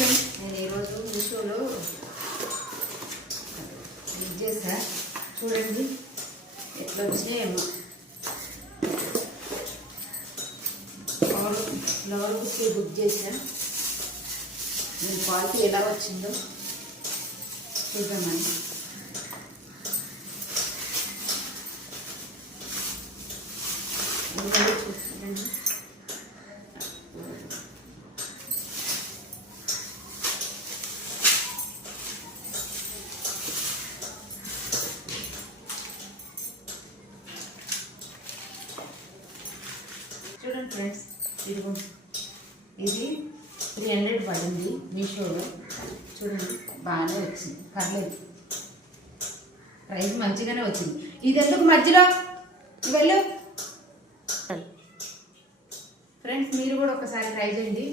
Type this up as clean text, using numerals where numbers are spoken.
Friends, నేను ఈరోజు మీషోలో బుక్ చేసా. చూడండి ఎట్లా వచ్చినాయేమో. ఫ్లవర్ బుక్ బుక్ చేసా. నేను క్వాలిటీ ఎలా వచ్చిందో చూద్దామని. చూడండి చూడండి ఫ్రెండ్స్, ఇదిగో ఇది 300 పడింది మీషోలో. చూడండి బాగానే వచ్చింది, పర్లేదు, ప్రైస్ మంచిగానే వచ్చింది. ఇది ఎందుకు మధ్యలో వెళ్ళు ఫ్రెండ్స్, మీరు కూడా ఒకసారి ట్రై చేయండి.